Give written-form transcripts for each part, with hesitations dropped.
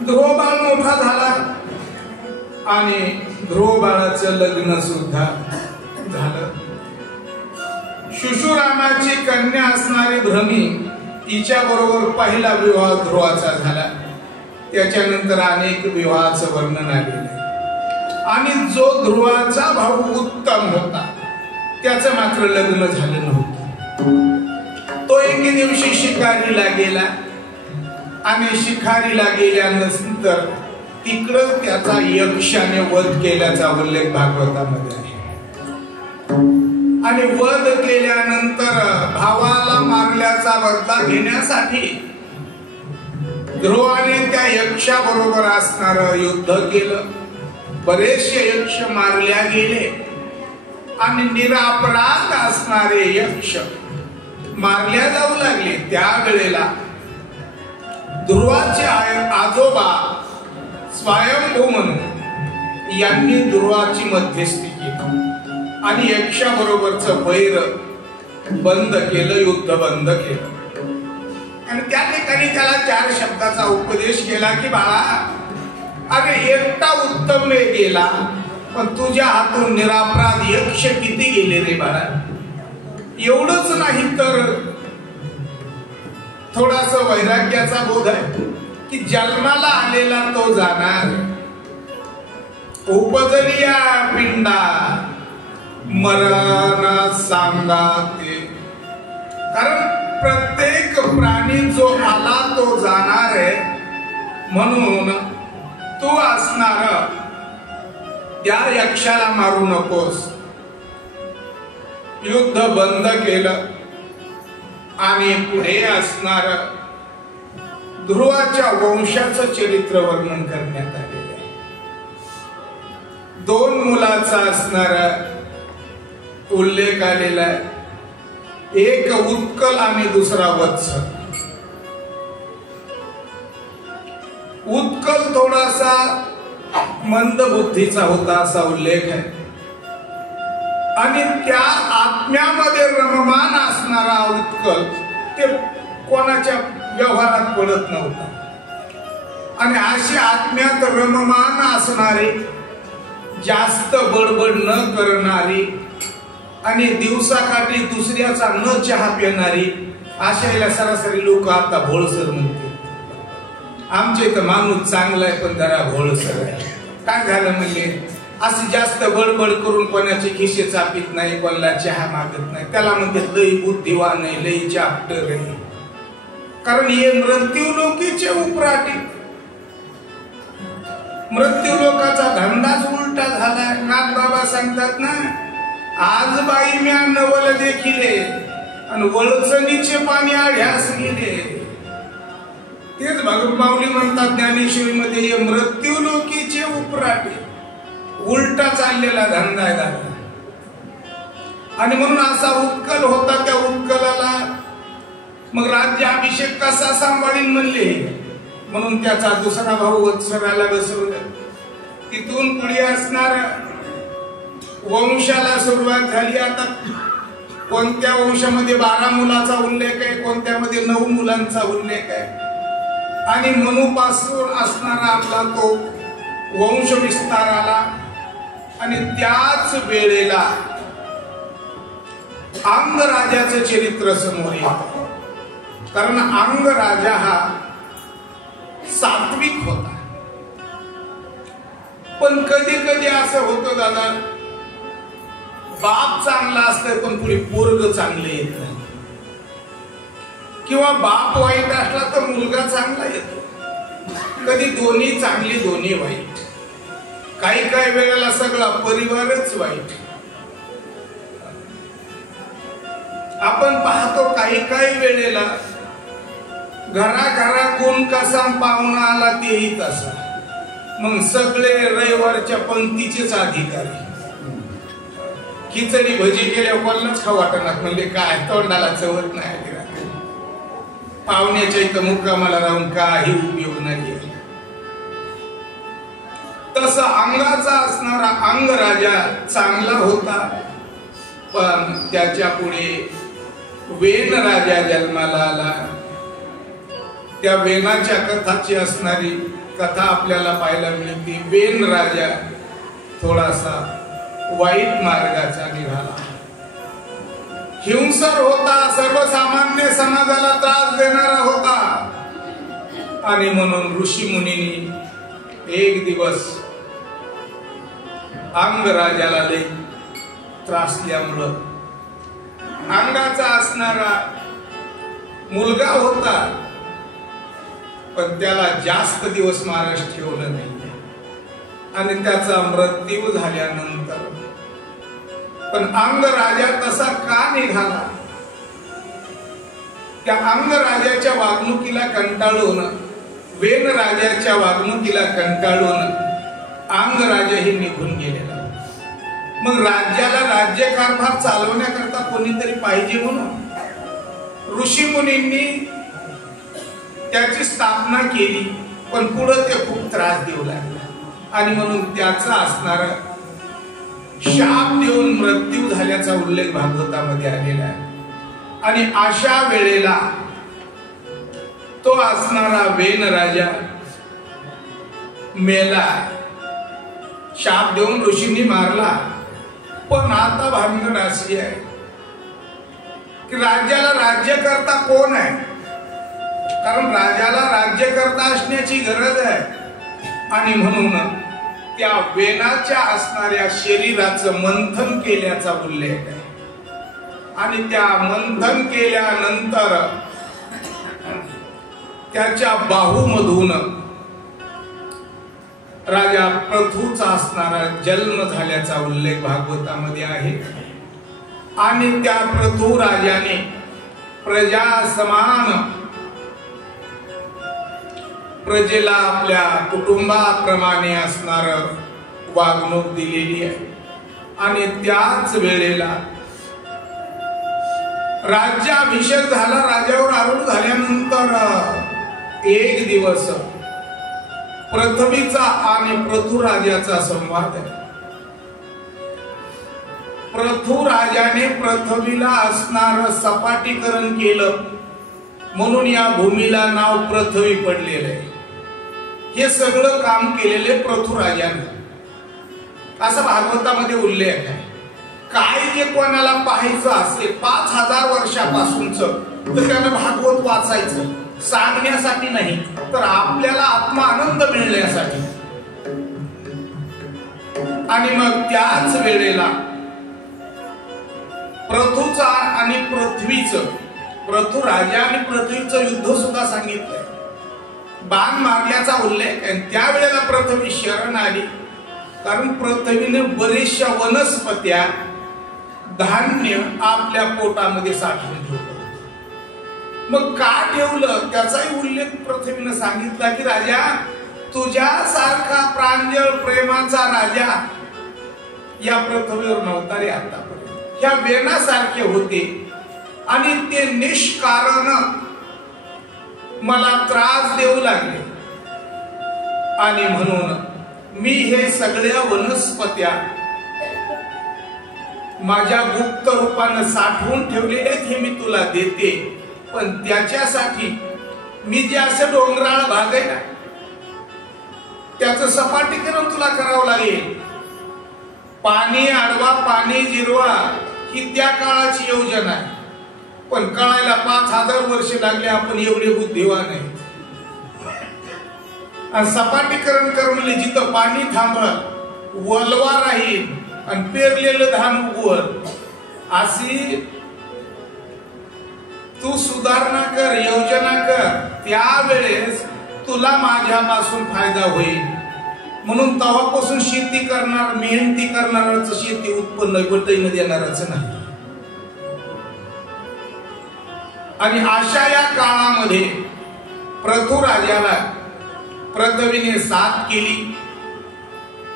ध्रुव बाळ मोठा झाला आणि ध्रुव बाळाचं लग्न सुद्धा झालं. शुशुरामाची कन्या असणारी भ्रमी तिच्या बरोबर पहिला विवाह ध्रुवाचा झाला. त्याच्यानंतर अनेक विवाहाचं वर्णन आलेलं आहे. आणि जो ध्रुवाचा भाऊ उत्तम होता त्याचं मात्र लग्न झालं नव्हतं. तो एके दिवशी शिकारीला गेला आणि शिकारीला गेल्यानंतर तिकडं त्याचा यक्षाने वध केल्याचा उल्लेख भागवतामध्ये आहे. आणि वध केल्यानंतर भावाला मारल्याचा बदला घेण्यासाठी ध्रुवाने त्या यक्षा बरोबर असणारं युद्ध केलं. बरेचसे यक्ष मारल्या गेले आणि निरापराध असणारे यक्ष मारल्या जाऊ लागले. त्यावेळेला ध्रुवाचे आजोबा स्वयंभू म्हणून यांनी ध्रुवाची मध्यस्थी केली आणि यक्षा बरोबरचं वैर बंद केलं, युद्ध बंद केलं. आणि त्या ठिकाणी त्याला 4 शब्दाचा उपदेश केला की बाळा, अरे एकटा उत्तम गेला पण तुझ्या हातून निरापराध यक्ष किती गेले रे बाळा. एवढंच नाही तर थोडासा वैराग्याचा बोध आहे की जन्माला आलेला तो जाणार, उपजलिया पिंडा मरण सांगा ते. कारण प्रत्येक प्राणी जो आला तो जाणार आहे, म्हणून तू असणार त्या यक्षाला मारू नकोस. युद्ध बंद केलं आणि पुढे असणार ध्रुवाच्या वंशाचं चरित्र वर्णन करण्यात आलेलं आहे. 2 मुलाचा असणारा उल्लेख आलेला आहे. एक उत्कल आणि दुसरा वत्स. उत्कल थोडासा मंद बुद्धीचा होता असा उल्लेख आहे आणि त्या आत्म्यामध्ये रममान असणारा उत्कल ते कोणाच्या व्यवहारात पडत नव्हता. आणि अशी आत्म्यात रममान असणारी, जास्त बडबड न करणारी आणि दिवसाकाठी दुसऱ्याचा न चहा पिणारी, अशाला सरासरी लोक आता भोळसर म्हणते. आमच्या इथं माणूस चांगला आहे पण जरा भोळसर आहे. काय झालं म्हणजे असं जास्त बडबड करून कोणाचे खिशे चापित नाही, कोणाला चहा मागत नाही, त्याला म्हणतात लई बुद्धिवान आहे, लई चाप्टर आहे. कारण हे मृत्यू लोकीचे उपराटी. मृत्यू लोकाचा धंदाच उलटा झाला. नाथ बाबा सांगतात ना, आज बाई म्या नवल देखिले आणि वळचणीचे पाणी आढ्यास गेले. तेच भागवत म्हणतात ज्ञानेश्वरी मध्ये, मृत्यू लोकीचे उपराटे, उलटा चाललेला धंदा आहे दादा. आणि म्हणून असा उत्कल होता. त्या उत्कलाला मग राज्याभिषेक कसा सांभाळीन म्हणले, म्हणून त्याचा दुसरा भाऊ वत्सराला बसवलं. तिथून पुढे असणार वंशाला सुरुवात झाली. आता कोणत्या वंशामध्ये 12 मुलाचा उल्लेख आहे, कोणत्यामध्ये 9 मुलांचा उल्लेख आहे. आणि मनुपासून असणारा आपला तो वंश विस्तार आला. आणि त्याच वेळेला अंगराजाचं चरित्र समोर येतं. कारण अंगराजा हा सात्विक होता. पण कधी कधी असं होतं दादा, बाप चांगला असतोय पण पुढे पोरग चांगले येत नाही, किंवा बाप वाईट असला तर मुलगा चांगला येतो. कधी दोन्ही चांगली दोन्ही वाईट. काही काही वेळेला सगळा परिवारच वाईट. आपण पाहतो काही काही वेळेला घरा कोण कसा पाहुणा आला तेही तसा. मग सगळे रविवारच्या पंक्तीचेच अधिकारी. खिचडी भजी केल्या कोणालाच खाऊ वाटणार, म्हणजे काय तोंडाला चवत नाही. पाहुण्याच्या इथं मुक्कामाला राहून काही उपयोग नाही. तसा अंगाचा असणारा अंगराजा चांगला होता. पण त्याच्या पुढे वेन राजा जन्माला आला. त्या वेनाच्या कथाची असणारी कथा आपल्याला पाहायला मिळते. वेन राजा थोडासा वाईट मार्गाचा निघाला, हिंसर होता, सर्वसामान्य समाजाला त्रास देणारा होता. आणि म्हणून ऋषी मुनींनी एक दिवस अंग राजाला लई त्रासल्यामुळं, अंगाचा असणारा मुलगा होता पण त्याला जास्त दिवस महाराज ठेवलं नाही. आणि त्याचा मृत्यू झाल्यानंतर पण अंग राजा तसा का निघाला? त्या अंग राजाच्या वागणुकीला कंटाळून, वेन राजाच्या वागणुकीला कंटाळून अंग राजाही निघून गेलेला. मग राज्याला राज्यकारभार चालवण्याकरता कोणीतरी पाहिजे म्हणून ऋषी मुनींनी त्याची स्थापना केली. पण पुढे ते खूप त्रास देऊ लागले आणि म्हणून त्याचा असणारा शाप देऊन मृत्यू झाल्याचा उल्लेख भागवतामध्ये आलेला आहे. आणि अशा वेळेला तो असणारा वेन राजा मेला, शाप देऊन ऋषींनी मारला. पण आता भानगड अशी आहे की राज्याला राज्यकर्ता कोण आहे? कारण राजाला राज्यकर्ता असण्याची गरज आहे. आणि म्हणून त्या वेनाच्या असणाऱ्या शरीराचं मंथन केल्याचा उल्लेख आहे. आणि त्या मंथन केल्यानंतर त्याच्या बाहूमधून राजा पृथूचा असणारा जन्म झाल्याचा उल्लेख भागवतामध्ये आहे. आणि त्या पृथू राजाने प्रजा समान प्रजेला आपल्या कुटुंबाप्रमाणे असणार वागणूक दिलेली आहे. आणि त्याच वेळेला राज्याभिषेक झाला. राजावर आरूढ झाल्यानंतर एक दिवस पृथ्वीचा आणि पृथू राजाचा संवाद आहे. पृथू राजाने पृथ्वीला असणार सपाटीकरण केलं म्हणून या भूमीला नाव पृथ्वी पडलेलं आहे. हे सगळं काम केलेले पृथू राजाने, असा भागवतामध्ये उल्लेख आहे. काय जे कोणाला पाहायचं असेल 5000 वर्षापासूनच तर त्यानं भागवत वाचायचं, सांगण्यासाठी नाही तर आपल्याला आत्मा आनंद मिळण्यासाठी. आणि मग त्याच वेळेला पृथूचा आणि पृथ्वीचं, पृथू राजा आणि पृथ्वीचं युद्ध सुद्धा सांगितलंय. बाण मारल्याचा उल्लेख आहे. त्यावेळेला पृथ्वी शरण आली कारण पृथ्वीने बरेचशा वनस्पत्या, धान्य आपल्या पोटामध्ये साठवून ठेवलं. मग का ठेवलं त्याचाही उल्लेख पृथ्वीने सांगितला की राजा, तुझ्यासारखा प्रांजळ प्रेमाचा राजा या पृथ्वीवर नव्हता रे आतापर्यंत. ह्या वेनासारखे होते आणि ते निष्कारण मला त्रास देऊ लागले. आणि म्हणून मी हे सगळ्या वनस्पत्या माझ्या गुप्त रूपाने साठवून ठेवलेले हे मी तुला देते. पण त्याच्यासाठी मी जे असं डोंगराळ भाग आहे ना त्याचं सपाटीकरण तुला करावं लागेल. पाणी अडवा, पाणी जिरवा ही त्या काळाची योजना आहे. पण कळायला 5000 वर्ष लागले. आपण एवढे बुद्धिवान आहे. आणि सपाटीकरण करून जिथं पाणी थांबल, वलवा राहील आणि पेरलेलं धान उगवल, अशी तू सुधारणा कर, योजना कर. त्यावेळेस तुला माझ्यापासून फायदा होईल. म्हणून तेव्हापासून शेती करणार, मेहनती करणारच शेती उत्पन्न बटईने देणारच नाही. आणि अशा या काळामध्ये पृथू राजाला पृथ्वीने साथ केली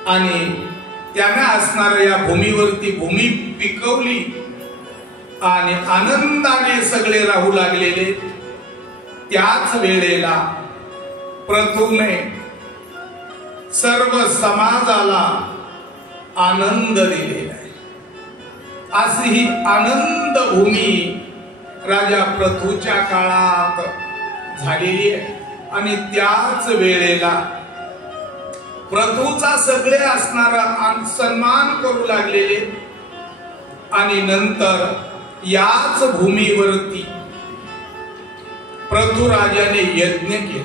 आणि त्याने असणाऱ्या या भूमीवरती भूमी पिकवली आणि आनंदाने सगळे राहू लागलेले. त्याच वेळेला पृथूने सर्व समाजाला आनंद दिलेला आहे. अशी ही आनंद भूमी राजा पृथूच्या काळात झालेली आहे. आणि त्याच वेळेला प्रथूचा सगळे असणारा सन्मान करू लागलेले आणि नंतर याच भूमीवरती पृथ्वीराजाने यज्ञ केले.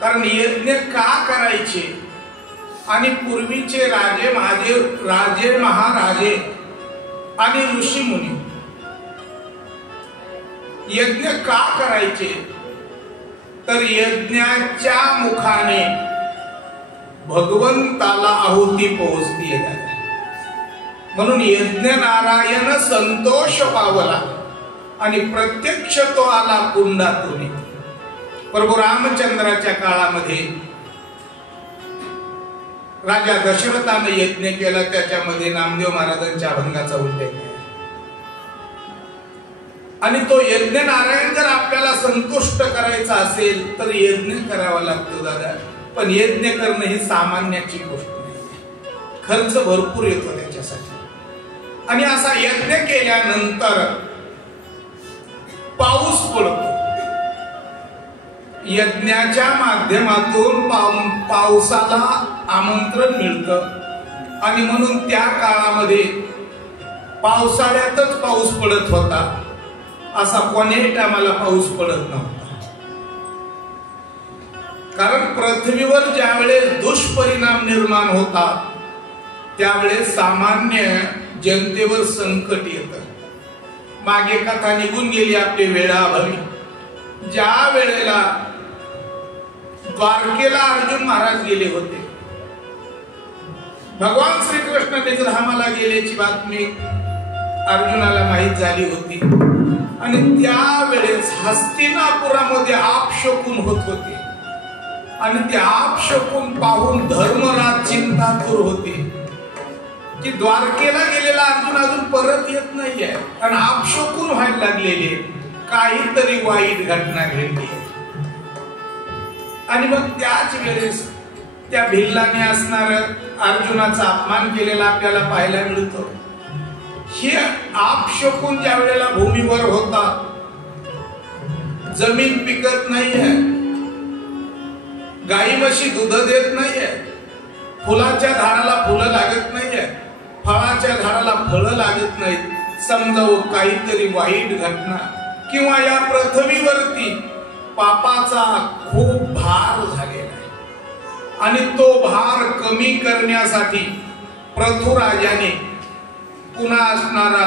कारण यज्ञ का करायचे आणि पूर्वीचे राजे महाराजे आणि ऋषी मुनी यज्ञ का करायचे तर यज्ञाच्या मुखाने भगवंताला आहुती पोहोचती येतात. म्हणून यज्ञ नारायण संतोष पावला आणि प्रत्यक्ष तो आला कुंडातून. प्रभू रामचंद्राच्या काळामध्ये राजा दशरथाने यज्ञ केला, त्याच्यामध्ये नामदेव महाराजांच्या अभंगाचा उल्लेख आहे. आणि तो यज्ञ नारायण जर आपल्याला संतुष्ट करायचा असेल तर यज्ञ करावा लागतो दादा. पण यज्ञ करणं ही सामान्याची गोष्ट नाही, खर्च भरपूर येतो त्याच्यासाठी. आणि असा यज्ञ केल्यानंतर पाऊस पडतो. यज्ञाच्या माध्यमातून पावसाला आमंत्रण मिळतं आणि म्हणून त्या काळामध्ये पावसाळ्यातच पाऊस पडत होता, असा कोणत्याही टायमाला पाऊस पडत नव्हता. कारण पृथ्वीवर ज्यावेळेस दुष्परिणाम निर्माण होतात त्यावेळेस सामान्य जनतेवर संकट येतं. मागे कथा निघून गेली आपली वेळाभावी. ज्या वेळेला द्वारकेला अर्जुन महाराज गेले होते, भगवान श्रीकृष्ण निजधामाला गेल्याची बातमी अर्जुनाला माहित झाली होती. आणि त्यावेळेस हस्तिनापुरामध्ये आपशकून होत होते आणि ते आपशकून पाहून धर्मराज चिंतातुर होते की द्वारकेला गेलेला अर्जुन अजून परत येत नाहीये आणि आपशकून व्हायला लागलेले, काहीतरी वाईट घटना घडली. आणि मग त्याच वेळेस त्या भिल्लाने असणार अर्जुनाचा अपमान केलेला आपल्याला पाहायला मिळतो. हे आपशकून ज्या वेळेला भूमीवर होता, जमीन पिकत नाहीये, गाई म्हशी दूध देत नाहीये, फुलाच्या झाडाला फुलं लागत नाहीये, फळाच्या झाडाला फळं लागत नाहीत. समजा काहीतरी वाईट घटना किंवा या पृथ्वीवरती पापाचा खूप भार झालेला आहे आणि तो भार कमी करण्यासाठी पृथ्वीराजाने पुन्हा असणारा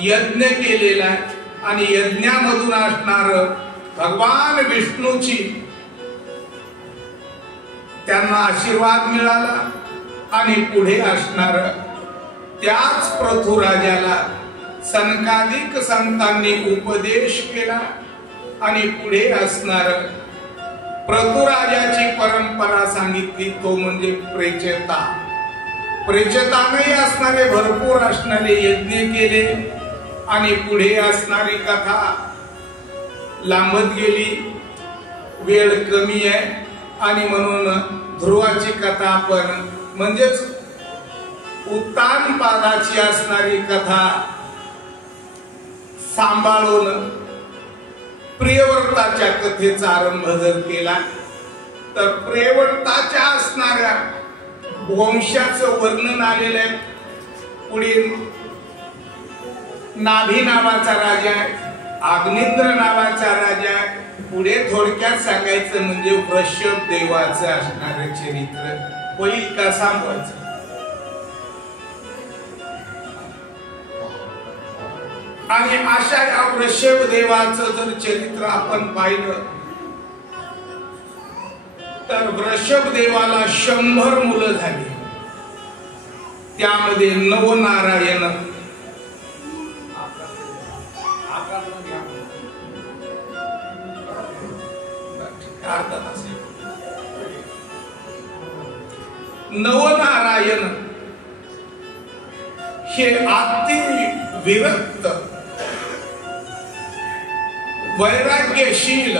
यज्ञ केलेला आहे. आणि यज्ञामधून असणार भगवान विष्णूची त्यांना आशीर्वाद मिळाला आणि पुढे असणार त्याच पृथ्वीराजाला सनकादिक संतांनी उपदेश केला. आणि पुढे असणार पृथ्वीराजाची परंपरा सांगितली, तो म्हणजे प्रेचता. प्रेचतानेही असणारे भरपूर असणारे यज्ञ केले आणि पुढे असणारी कथा लांबत गेली, वेळ कमी आहे आणि म्हणून ध्रुवाची कथा आपण म्हणजेच उत्तानपादाची असणारी कथा सांभाळून प्रियव्रताच्या कथेचा आरंभ जर केला तर प्रियव्रताच्या असणाऱ्या वंशाचं वर्णन आलेलं आहे. पुढे नाभी नावाचा राजा आहे, अग्निंद्र नावाचा राजा आहे. पुढे थोडक्यात सांगायचं म्हणजे वृषभ देवाचं असणारे चरित्र होईल का सांगायचं. आणि अशा या वृषभ देवाचं जर चरित्र आपण पाहिलं तर वृषभ देवाला 100 मुलं झाली. त्यामध्ये नवनारायण नवनारायण हे अति विरक्त वैराग्यशील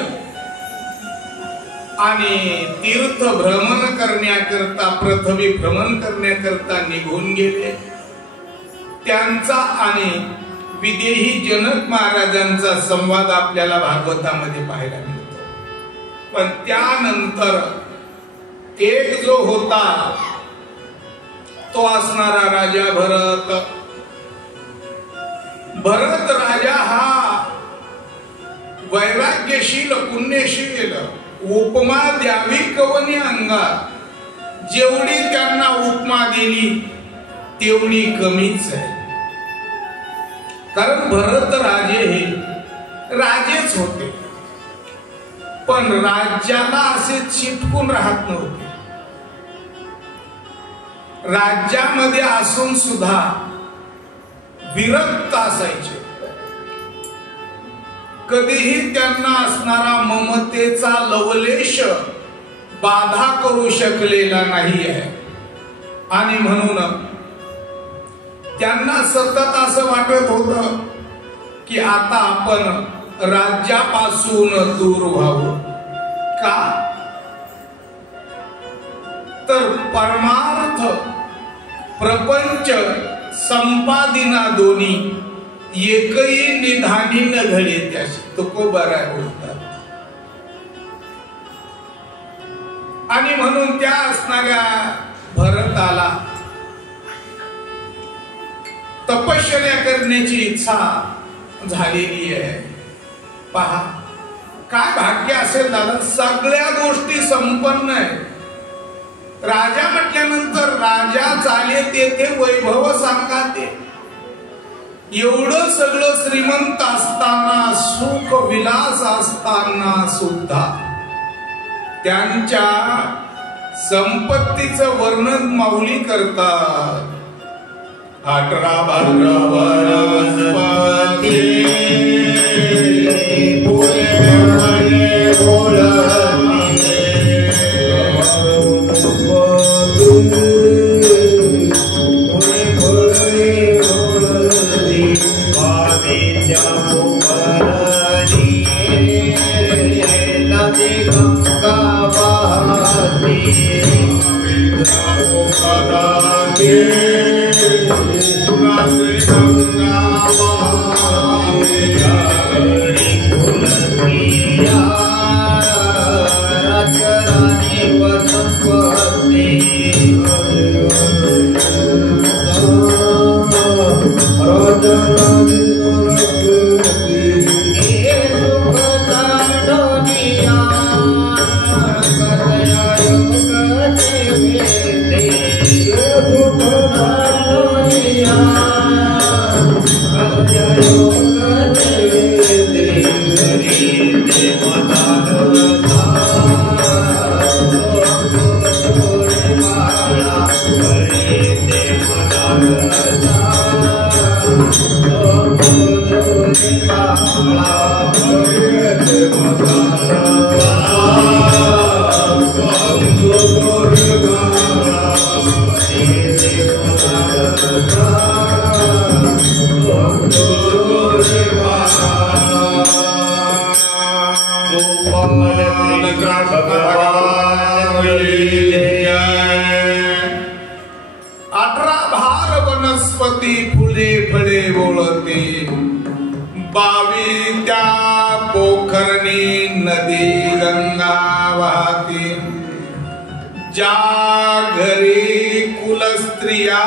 आणि तीर्थ भ्रमण करण्याकरता पृथ्वी भ्रमण करण्याकरता निघून गेले. त्यांचा आणि विदेही जनक महाराजांचा संवाद आपल्याला भागवतामध्ये पाहायला मिळतो. पण त्यानंतर एक जो होता तो असणारा राजा भरत. भरत राजा हा वैराग्यशील पुण्यशील, उपमा द्यावी कवनी अंगात. जेवढी त्यांना उपमा दिली तेवढी कमीच आहे. कारण भरत राजे हे राजेच होते, पण राज्याला असे चिटकून राहत नव्हते. राज्यामध्ये असून सुद्धा विरक्त असायचे. कधीही त्यांना असणारा ममतेचा लवलेश बाधा करू शकलेला नाही आहे. आणि म्हणून त्यांना सतत असं वाटत होतं की आता आपण राज्यापासून दूर व्हावं. का तर परमार्थ प्रपंच संपादिना दोन्ही एकही निधानी न घडे त्याशी तुकोबारा बोलतात. आणि म्हणून त्या असणाऱ्या भरताला तपश्चर्या करण्याची इच्छा झालेली आहे. पहा काय भाग्य असेल दादा, सगळ्या गोष्टी संपन्न आहे. राजा म्हटल्यानंतर राजा चाले तेथे वैभव सांगाते. एवढं सगळं श्रीमंत असताना, सुख विलास असताना सुद्धा त्यांच्या संपत्तीचं वर्णन माऊली करतात. 18 वनस्पती फुले फळे बोलते. 22 त्या पोखरणी नदी गंगा वाहते. ज्या घरी कुलस्त्रिया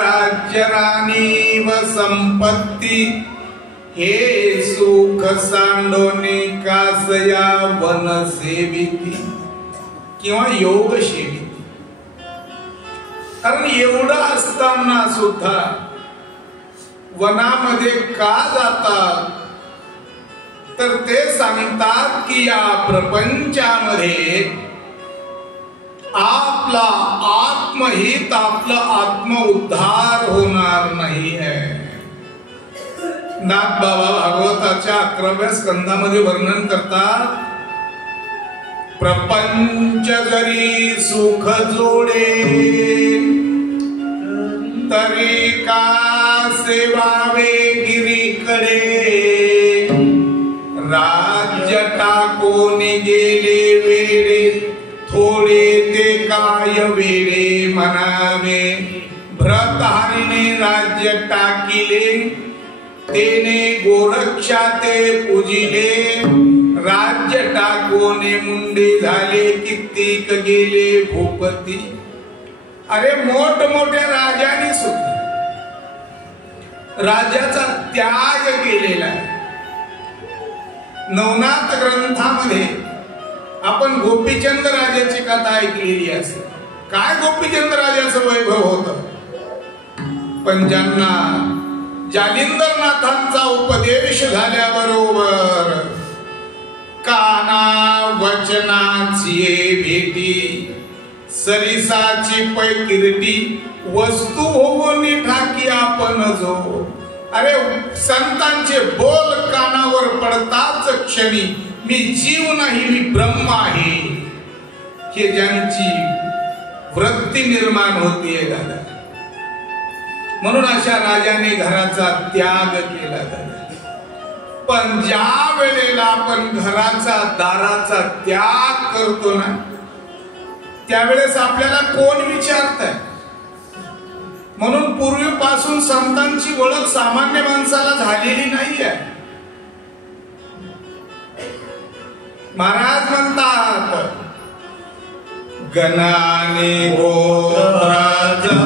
राज्य राणी व संपत्ती हे सुख सांडोने कासया वन सेविती किंवा योग सेविती. कारण एवढं असताना सुद्धा वनामध्ये का जातात तर ते सांगतात की या प्रपंचामध्ये आपला आत्महित, आपला आत्म उद्धार होणार नाही आहे. नाथ बाबा भागवताच्या 11व्या स्कंदामध्ये वर्णन करतात, प्रपंच जरी सुख जोडे तरी का सेवावे गिरीकडे. राज्य टाकून गेले वेळे थोडे ते काय वेळे म्हणावे. भ्रताहरीने राज्य टाकिले तेने गोरक्षा ते पूजिले. राज्य टाकोने मुंडे झाले कित्येक गेले भूपती. अरे मोठमोठ्या राजांनी सुद्धा राजाचा त्याग केलेला आहे. नवनाथ ग्रंथामध्ये आपण गोपीचंद राजाची कथा ऐकलेली असेल. काय गोपीचंद राजाचं वैभव होतं. पण ज्यांना जालिंदरनाथांचा उपदेश झाल्याबरोबर काना वचनाची भेटी सरिसाची पैकिरटी वस्तू होऊन ठाकी आपण जो. अरे संतांचे बोल कानावर पडताच क्षणी मी जीव नाही मी ब्रह्म आहे हे ज्यांची वृत्ती निर्माण होतीये दादा. म्हणून अशा राजाने घराचा त्याग केला दादा. पण ज्या वेळेला आपण घराचा दाराचा त्याग करतो ना त्यावेळेस आपल्याला कोण विचारतंय. म्हणून पूर्वीपासून संतांची ओळख सामान्य माणसाला झालेली नाहीये. महाराज म्हणतात गणाने गोत्राचा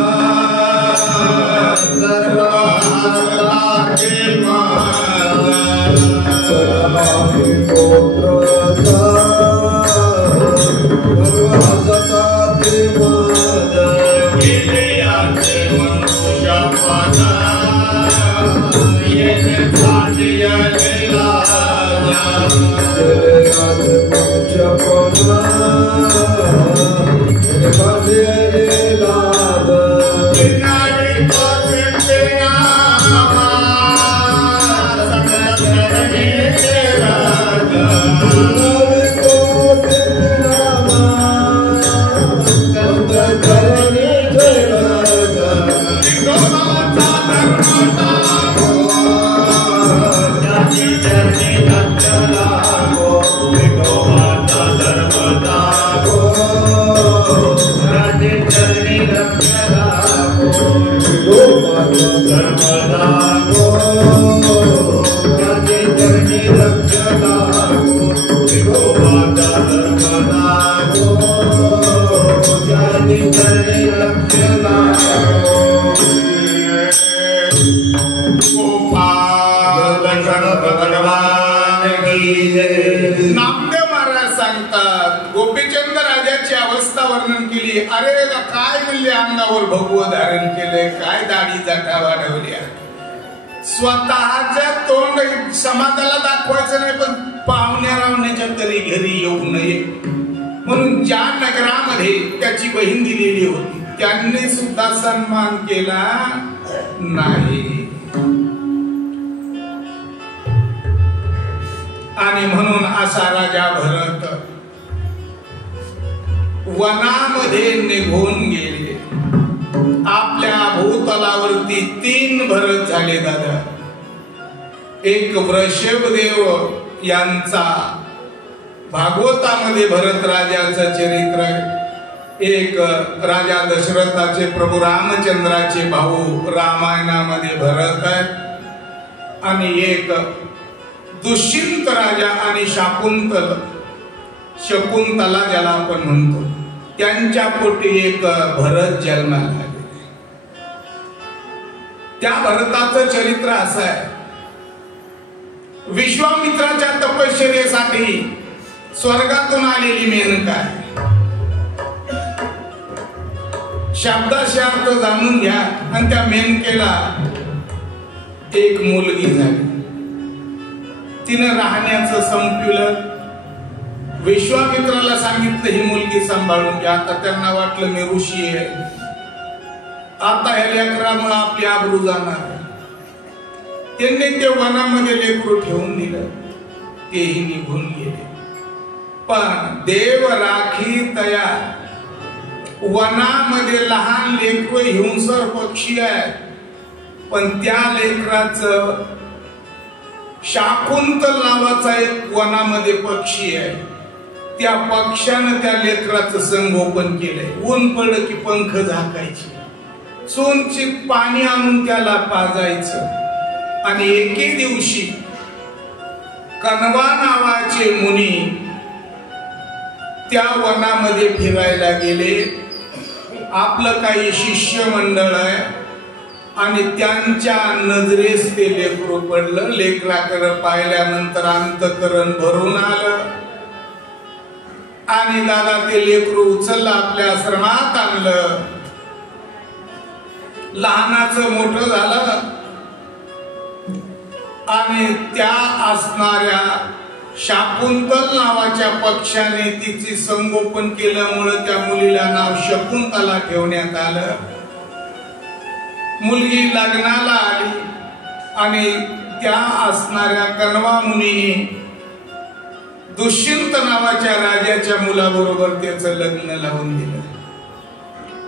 नामदेव महाराज सांगतात गोपीचंद राजाची अवस्था वर्णन केली. अरे काय म्हणले अंगावर भगवं धारण केलंय काय दाढी जाटा वाढवल्या. स्वतःच्या तोंड समाजाला दाखवायचं नाही पण पाहुण्या रावण्याच्या तरी घरी येऊ नये म्हणून ज्या नगरामध्ये त्याची बहीण दिलेली होती त्यांनी सुद्धा सन्मान केला नाही. आणि म्हणून असा राजा भरत वनामध्ये निघून गेले. आपल्या भूतलावरती 3 भरत झाले दादा. एक वृषभदेव यांचा भागवतामध्ये भरत राजाचं चरित्र आहे. एक राजा दशरथाचे प्रभू रामचंद्राचे भाऊ रामायणामध्ये भरत आहेत. आणि एक दुष्यंत राजा आणि शकुंतला ज्याला आपण म्हणतो त्यांच्या पोटी एक भरत जन्माला आले. त्या भरताचं चरित्र असं आहे. विश्वामित्राच्या तपश्चर्येसाठी स्वर्गातून आलेली मेनका आहे. शब्दाशर्थ जाणून घ्या. आणि त्या मेनकेला एक मुलगी झाली. तिनं राहण्याचं संपलं. विश्वामित्राला सांगितलं ही मुलगी सांभाळून घ्या. आता त्यांना वाटलं मी ऋषी आहे आता ह्या लेकरामुळे आपली आबरू जाणार. त्यांनी ते वनामध्ये लेकरू ठेवून दिलं. तेही निघून गेले. पण देव राखी तयार. वनामध्ये लहान लेकरू हिंसर पक्षी आहे पण त्या लेकराचं शाकुंतल नावाचा एक वनामध्ये पक्षी आहे. त्या पक्षानं त्या लेकराचं संगोपन केलंय. ऊन पडलं की पंख झाकायचे सोनचित पाणी आणून त्याला पाजायचं. आणि एके दिवशी कण्वा नावाचे मुनी त्या वनामध्ये फिरायला गेले. आपलं काही शिष्यमंडळ आहे आणि त्यांच्या नजरेस ते लेकरू पडलं. लेकराकडे पाहिल्यानंतर अंतकरण भरून आलं आणि दादा ते लेकरू उचललं, आपल्या आश्रमात आणलं. लहानाचं मोठं झालं आणि त्या असणाऱ्या शाकुंतल नावाच्या पक्षाने तिचे संगोपन केल्यामुळे त्या मुलीला नाव शकुंतला ठेवण्यात आलं. मुलगी लग्नाला आली आणि त्या असणाऱ्या कण्वा मुनीने दुष्यंत नावाच्या राजाच्या मुलाबरोबर त्याचं लग्न लावून दिलं.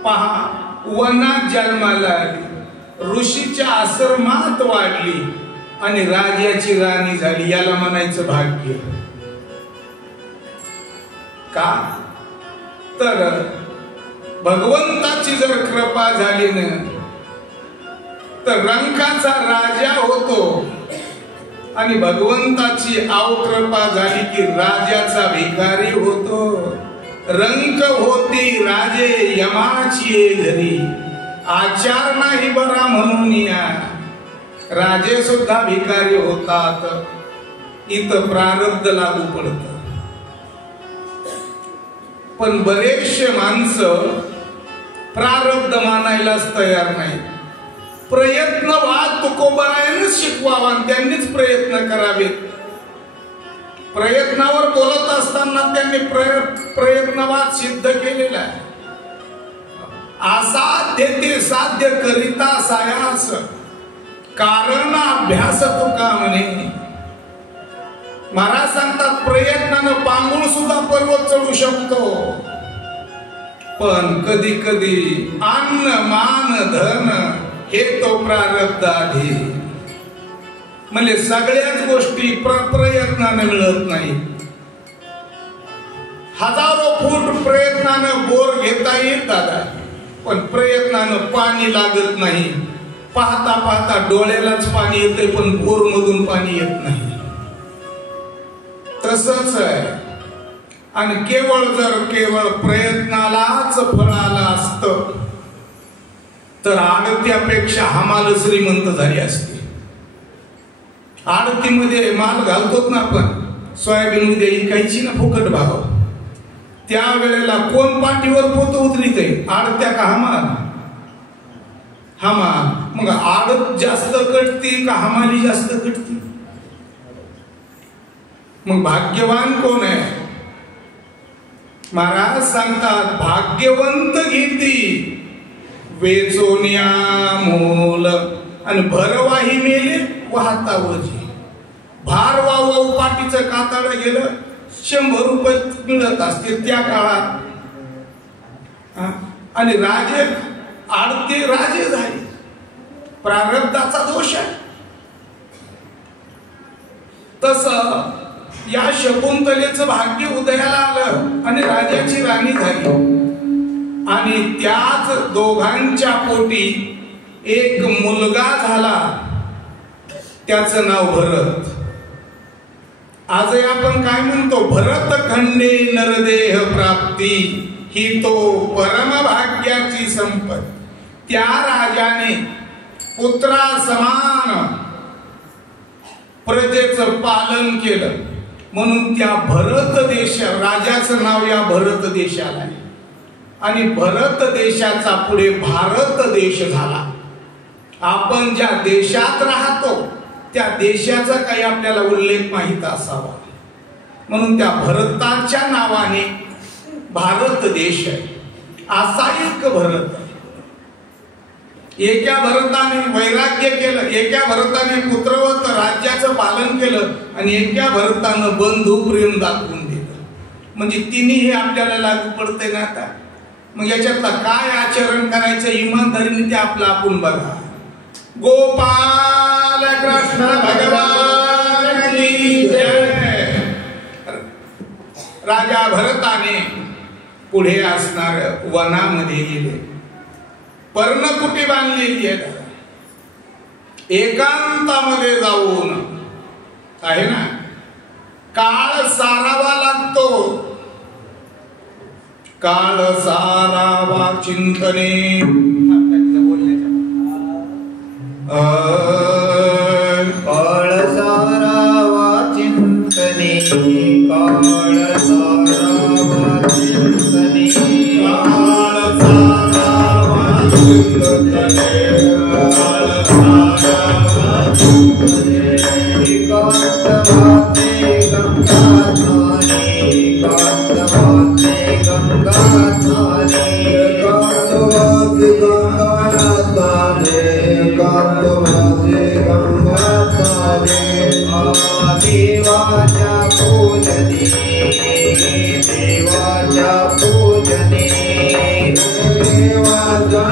पहा, वनात जन्माला आली, ऋषीच्या आश्रमात वाढली आणि राजाची राणी झाली. याला म्हणायचं भाग्य. का तर भगवंताची जर कृपा झाली ना तर रंकाचा राजा होतो आणि भगवंताची अवकृपा झाली की राजाचा भिकारी होतो. रंक होती राजे यमाची घरी, आचार नाही बरा म्हणून या. राजे सुद्धा भिकारी होतात. इथं प्रारब्ध लागू पडत. पण बरेचसे माणसं प्रारब्ध मानायलाच तयार नाही. प्रयत्न वाद तुकोबारायनच शिकवावा आणि त्यांनीच प्रयत्न करावेत. प्रयत्नावर बोलत असताना त्यांनी प्रयत्नवाद सिद्ध केलेला आहे. असाध्य ते साध्य करिता सायास, कारण अभ्यास तुका म्हणे. महाराज सांगतात प्रयत्नानं पांगुळ सुद्धा पर्वत चढू शकतो. पण कधी कधी अन्न मान धन हे तो प्रारब्ध आहे. म्हणजे सगळ्याच गोष्टी प्रयत्नानं मिळत नाही. हजारो फूट प्रयत्नानं बोर घेता येत दादा, पण प्रयत्नानं पाणी लागत नाही. पाहता पाहता डोळ्यालाच पाणी येते पण बोर मधून पाणी येत नाही. तसंच आहे. आणि केवळ प्रयत्नालाच फळ आलं असतं तर आडत्यापेक्षा हमाल श्रीमंत झाली असते. आडतीमध्ये माल घालतोत ना आपण, सोयाबीन मध्ये इकायची ना फुकट भाव, त्या वेळेला कोण पाठीवर पोत उतरीते, आडत्या का हमाल? हमाल. मग आडत जास्त कटती का हमाली जास्त कटती? मग भाग्यवान कोण आहे? महाराज सांगतात भाग्यवंत घेती वेचोनिया मोल आणि भरवाही मेले वाहतावजी. भार वाहू पाठीचं कातड गेलं 100 रुपये मिळत असते त्या काळात. आणि राजे आडते राजे झाले. प्रारब्धाचा दोष आहे. तस या शकुंतलेचं भाग्य उदयाला आलं आणि राजाची राणी झाली. आणि त्याच दोघांच्या पोटी एक मुलगा झाला, त्याचं नाव भरत. आजही आपण काय म्हणतो, भरत खंडे नरदेह प्राप्ती ही तो परम भाग्याची संपत्ती. त्या राजाने पुत्रा समान प्रजेचं पालन केलं म्हणून त्या भरत देश राजाचं नाव या भरत देशाला आहे. आणि भरत देशाचा पुढे भारत देश झाला. आपण ज्या देशात राहतो त्या देशाचा काही आपल्याला उल्लेख माहित असावा म्हणून त्या भरताच्या नावाने भारत देश आहे. असा एक भरत आहे. एका भरताने वैराग्य केलं, एका भरताने पुत्रवत राज्याचं पालन केलं आणि एका भरतानं बंधू प्रेम दाखवून दिलं. म्हणजे तिन्ही हे आपल्याला लागू पडते ना. आता मग याच्यातला काय आचरण करायचं इमानदारीने ते आपलं आपण बघा. गोपाल कृष्ण भगवान की जय. राजा भरताने पुढे असणार वनामध्ये गेले. पर्णकुटी बांधलेली आहे. एकांतामध्ये जाऊन आहे ना काळ सारावा लागतो. काळ सारावा चिंतने काळ सारावा चिंतने काळ सारावा चिंतने काळ सारावा चिंतने काळ सारावा चिंतने एकांतवाते गंगाधारी एकांतवाते गंगाधारी एकांतवाते गंगाधारी एकांतवाते गंगाधारी देवाच्या पूजने देवाच्या पूजने देवाच्या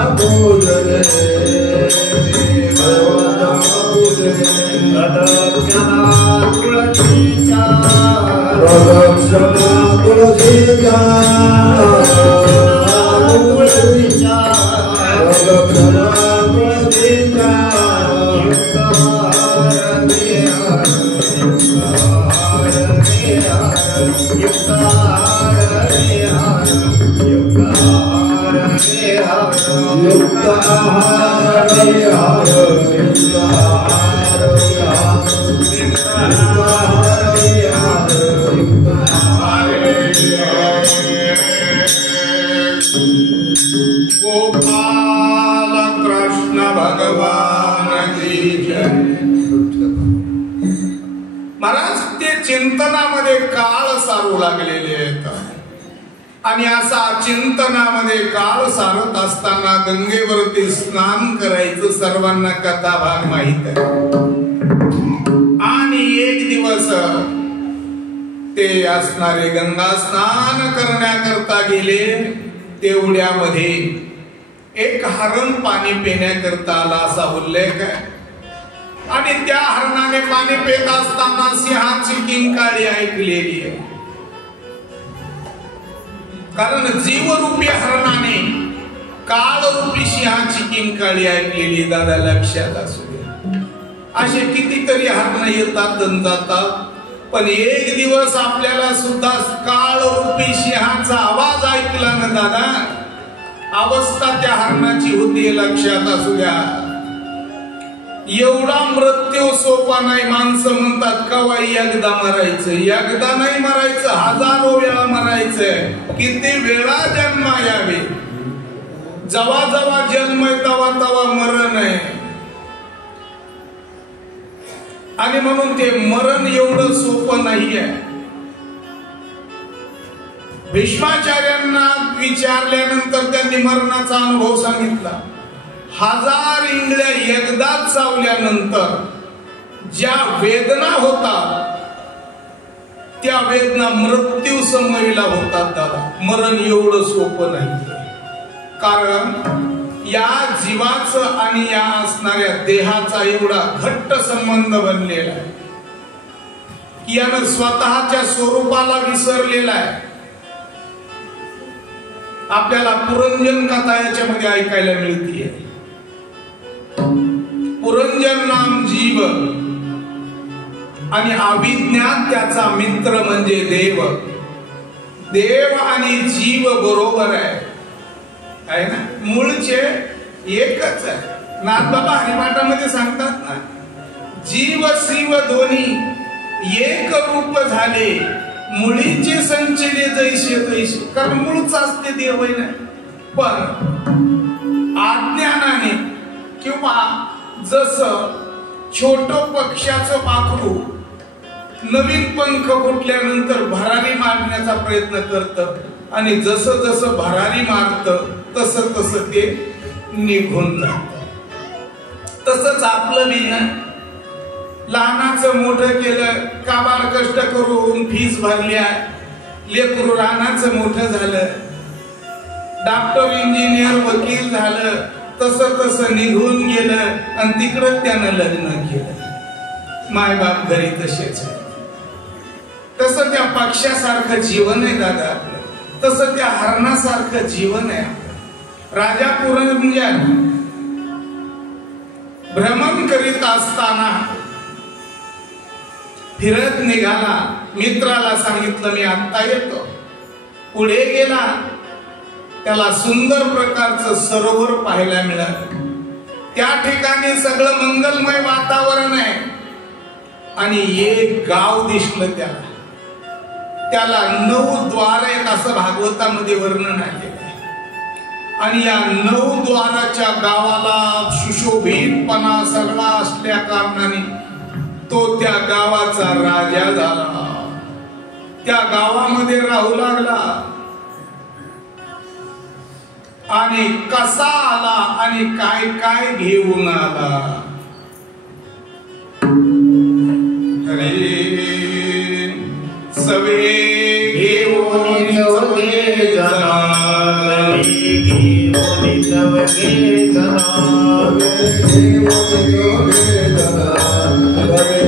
पूजने प्रदक्षिणा तुळशीच्या प्रदक्षिणा तुळशीच्या तुळशीच्या प्रदक्षिणा तुळशीच्या गोपाल कृष्ण भगवान की जय. महाराज ते चिंतनामध्ये काळ सारू लागलेले आहेत आणि असा चिंतनामध्ये काळ सारत असताना गंगेवरती स्नान करायचं सर्वांना कथा भाग माहित आहे. आणि एक दिवस ते असणारे गंगा स्नान करण्याकरता गेले. तेवढ्यामध्ये एक हरण पाणी पिण्याकरता आला असा उल्लेख आहे. आणि त्या हरणाने पाणी पित असताना सिंहाची किंकाळी ऐकलेली आहे. कारण जीवरूपी हरणाने काळरूपी सिंहाची किंकाळी ऐकलेली. दादा लक्षात असू दे, असे कितीतरी हरण येतात आणि जातात, पण एक दिवस आपल्याला सुद्धा काळरूपी सिंहाचा आवाज ऐकला ना दादा, अवस्था त्या हरणाची होती. लक्षात असू द्या, एवढा मृत्यू सोपा नाही. माणसं म्हणतात कवा एकदा मरायचं, एकदा नाही मरायचं, हजारो वेळा मरायचं. किती वेळा जन्म यावे, जवा जवा जन्म तवा तवा मरण आहे. आणि म्हणून ते मरण एवढं सोपं नाहीये. भीष्माचार्यांना विचारल्यानंतर त्यांनी मरणाचा अनुभव सांगितला. 1000 इंगळ्या एकदाच चावल्यानंतर ज्या वेदना होतात त्या वेदना मृत्यू समयला होतात दादा. मरण एवढं सोपं नाही. कारण या जीवाचं आणि या असणाऱ्या देहाचा एवढा घट्ट संबंध बनलेला आहे की यानं स्वतःच्या स्वरूपाला विसरलेला आहे. आपल्याला पुरंजन कथा याच्यामध्ये ऐकायला मिळतीये. पुरंजन नाम जीव आणि अविज्ञात त्याचा मित्र म्हणजे देव. देव आणि जीव बरोबर आहे ना, मूळचे एकच आहे. नाथबाबा हरिपाठामध्ये सांगतात ना, जीव शिव दोन्ही एक रूप झाले, मुळीचे संचले जैसे तैसे. कारण मूळच असते देव आहे ना. पण अज्ञानाने किंवा जसं छोट पक्ष्याचं पाखरू नवीन पंख फुटल्यानंतर भरारी मारण्याचा प्रयत्न करतं आणि जसं जसं भरारी मारतं तसं तसं ते निघून जात. तसंच आपलं बी ना, लहानाचं मोठं केलं, काबाड कष्ट करून फीस भरल्या, लेकरू लहानाचं मोठं झालं, डॉक्टर इंजिनियर वकील झालं, तसं तसं निघून गेलं आणि तिकडं त्यानं लग्न केलं. मायबाप घरी तसेच. तसं त्या पक्षासारखं जीवन आहे दादा आपलं, तसं त्या हरणासारखं जीवन आहे. राजा पुरंजन भ्रमण करीत असताना फिरत निघाला मित्राला सांगितलं मी आत्ता येतो. पुढे गेला, त्याला सुंदर प्रकारचं सरोवर पाहायला मिळालं. त्या ठिकाणी सगळं मंगलमय वातावरण आहे आणि एक गाव दिसलं त्याला. त्याला 9 द्वार आहेत असं भागवतामध्ये वर्णन आहे. आणि या 9 द्वाराच्या गावाला सुशोभितपणा सगळा असल्या कारणाने तो त्या गावाचा राजा झाला. त्या गावामध्ये राहू लागला. आणि कसा आला आणि काय काय घेऊन आला. अरे सवे घेऊन चवगे जना, घेऊन चवगे जना, घेऊन चवगे जना,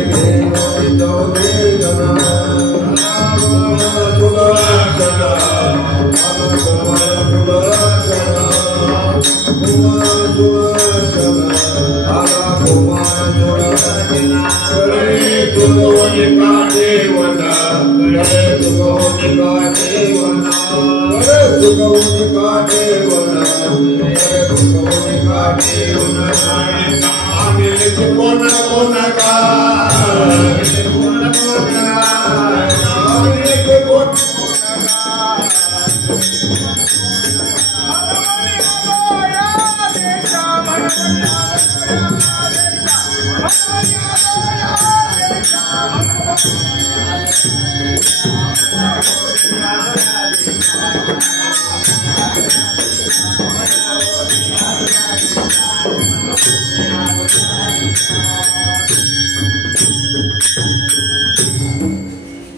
घेऊन चवगे जना.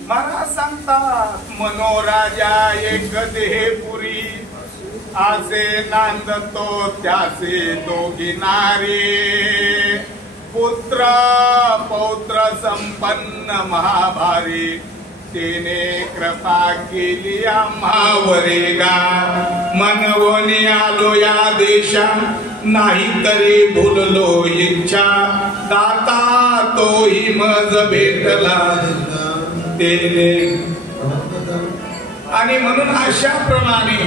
महाराज सांगतात मनोराजा एक देहपुरी, आसे नांदतो त्याचे दोघी नारी. पुत्र पौत्र संपन्न महाभारी, तेने कृपा केली आम्हावरे गा. मनवणी आलो या देशा, नाही तरी भुललो इच्छा. दाता तोही मज भेटला तेने. आणि म्हणून अशा प्रमाणे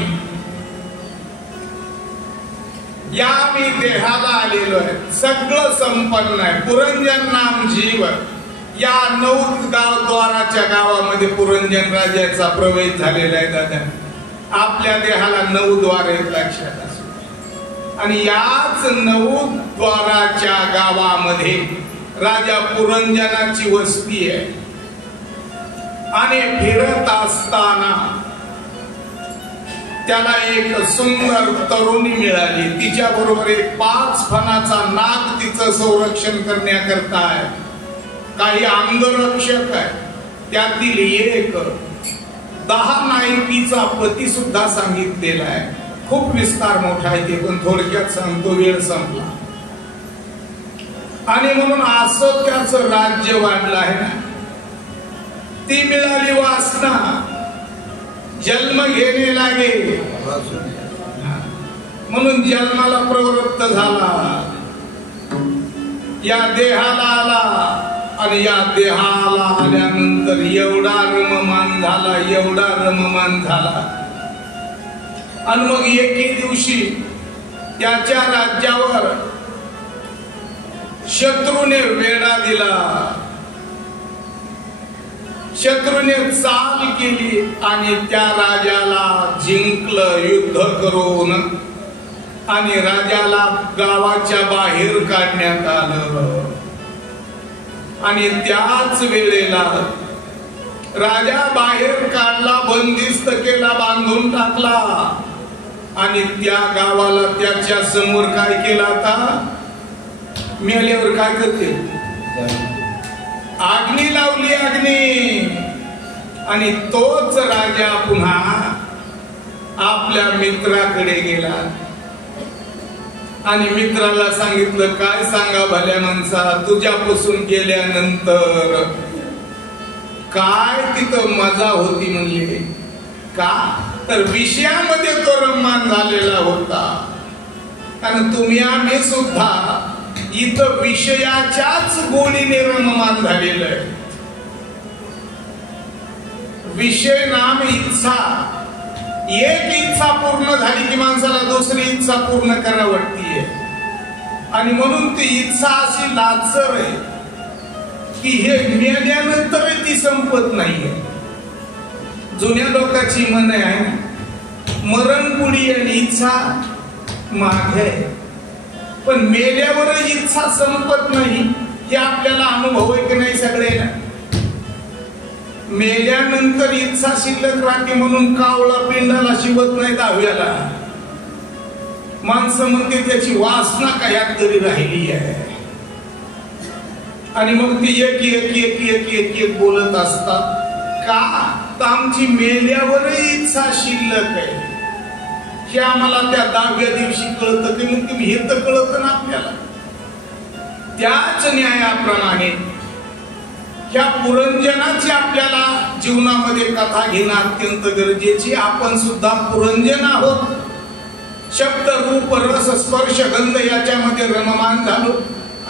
या मी देहाला आलेलो आहे, सगळं संपन्न आहे. पुरंजन नाम जीव. या 9 द्वाराच्या गावामध्ये पुरंजन राजाचा प्रवेश झालेला आहे. दादा आपल्या देहाला 9 द्वार आहेत लक्षात असू. आणि याच 9 द्वाराच्या गावामध्ये राजा पुरंजनाची वस्ती आहे. आणि फिरत असताना त्याला एक सुंदर तरुणी मिळाली. तिच्या बरोबर एक 5 फणाचा नाग तिचं संरक्षण करण्याकरता आहे. काही अंगरक्षक आहे. त्यातील एक 10 नायकीचा पती सुद्धा सांगितलेला आहे. खूप विस्तार मोठा आहे ते, पण थोडक्यात सांगतो, वेळ संपला. आणि म्हणून असं त्याचं राज्य वाढलं आहे ना. ती मिळाली वासना, जन्म घेणे लागे म्हणून जन्माला प्रवृत्त झाला. या देहाला आला. आणि या देहाला आल्यानंतर एवढा रममान झाला, एवढा रममान झाला. आणि मग एके दिवशी त्याच्या राज्यावर शत्रूने वेढा दिला. शत्रूने चाल केली आणि त्या राजाला जिंकलं युद्ध करून. आणि राजाला गावाच्या बाहेर काढण्यात आलं. आणि त्याच वेळेला राजा बाहेर काढला, बंदिस्त केला, बांधून टाकला. आणि त्या गावाला त्याच्या समोर काय केलं, आता मेल्यावर काय करते, अग्नी लावली, अग्नी. आणि तोच राजा पुन्हा आपल्या मित्राकडे गेला आणि मित्राला सांगितलं, काय सांगा भल्या माणसा, तुझ्यापासून गेल्यानंतर काय तिथं मजा होती म्हणले. का तर विषयामध्ये तो रममान झालेला होता. आणि तुम्ही आम्ही सुद्धा इथं विषयाच्याच गोडीने रममान झालेलं आहे. विषय नाम इच्छा, एक इच्छा पूर्ण झाली की माणसाला दुसरी इच्छा पूर्ण करा वाटतीये. आणि म्हणून ती इच्छा अशी लाचर आहे की हे मेल्यानंतर ती संपत नाहीये. जुन्या लोकांची म्हण आहे, मरण पुढी आणि इच्छा मागे. पण मेल्यावर इच्छा संपत नाही हे आपल्याला अनुभव आहे की नाही सगळ्यांना. मेल्यानंतर इच्छा शिल्लक राहते म्हणून कावळा पिंडाला शिवत नाही दहाव्याला. माणसं म्हणते त्याची वासना कायात तरी राहिली आहे. आणि मग ती एक एक एक एक एक एक बोलत असतात का तर आमची मेल्यावरही इच्छा शिल्लक आहे. हे आम्हाला त्या 10व्या दिवशी कळतं की मग तुम्ही हे तर कळतं ना आपल्याला. त्याच न्यायाप्रमाणे ह्या पुरंजनाची आपल्याला जीवनामध्ये कथा घेणं अत्यंत गरजेची. आपण सुद्धा पुरंजन आहोत. शब्द रूप रस स्पर्श गंध याच्यामध्ये रममान झालो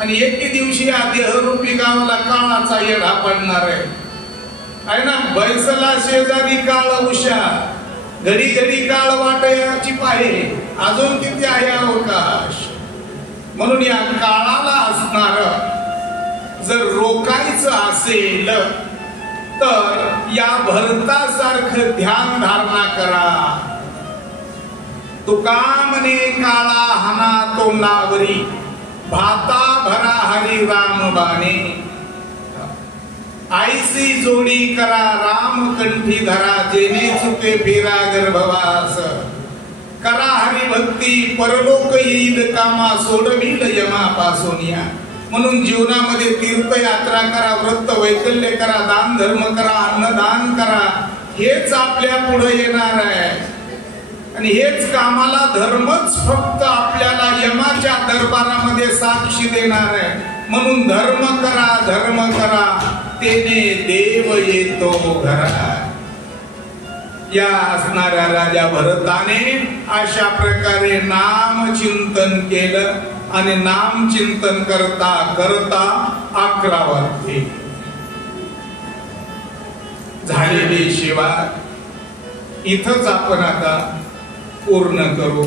आणि एके दिवशी या देहरूपी गावाला काळाचा येढा पडणार आहे ना. बैसला शेजारी काळ उषा, घडी घडी काळ वाटायची पाहे, अजून किती आहे अवकाश. म्हणून या काळाला असणार जर रोखायचं असेल तर या भरतासारखं ध्यान धारणा करा. तुका म्हणे काळा हाना तोंडावरी, भाता भरा हरी राम बाणे. आईसी जोडी करा राम कंठी धरा, जेने चुके फेरा गर्भवास. करा हरी भक्ती परलोक येईल कामा, सोडविल यमा पासोनिया. म्हणून जीवनामध्ये तीर्थयात्रा करा, व्रत वैकल्य करा, दान धर्म करा, अन्नदान करा. हेच आपल्या पुढे येणार आहे आणि हेच कामाला धर्मच फक्त आपल्याला यमाच्या दरबारामध्ये साक्षी देणार आहे. म्हणून धर्म करा, धर्म करा, तेने देव येतो घरा. या असणाऱ्या राजा भरताने अशा प्रकारे नाम चिंतन केलं आणि नाम चिंतन करता करता 11 वर्षे झालेली सेवा इथंच आपण आता पूर्ण करू.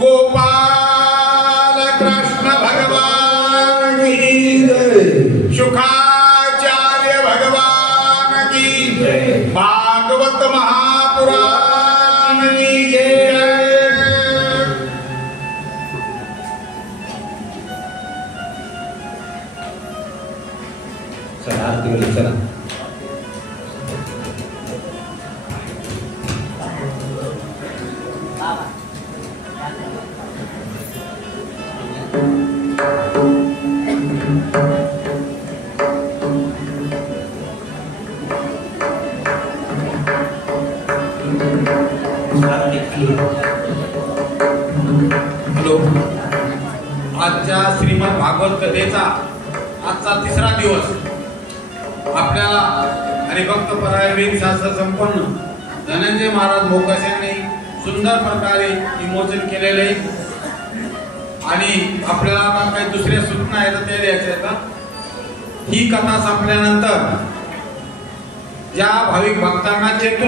गोपाल कृष्ण भगवान की जय, शुकाचार्य भगवान की जय, भागवत महापुराण की जय. चला आरती वेळी चला. हॅलो, आजच्या श्रीमद भागवत कथेचा आजचा 3रा दिवस. आपल्याला हरिभक्त परायण शास्त्र संपन्न धनंजय महाराज मोकाश यांनी सुंदर प्रकारे विमोचन केलेले आहे. आणि आपल्याला काही दुसऱ्या सूचना आहेत त्या द्यायच्या आहेत. ही कथा संपल्यानंतर ज्या भाविक भक्तांना चेतून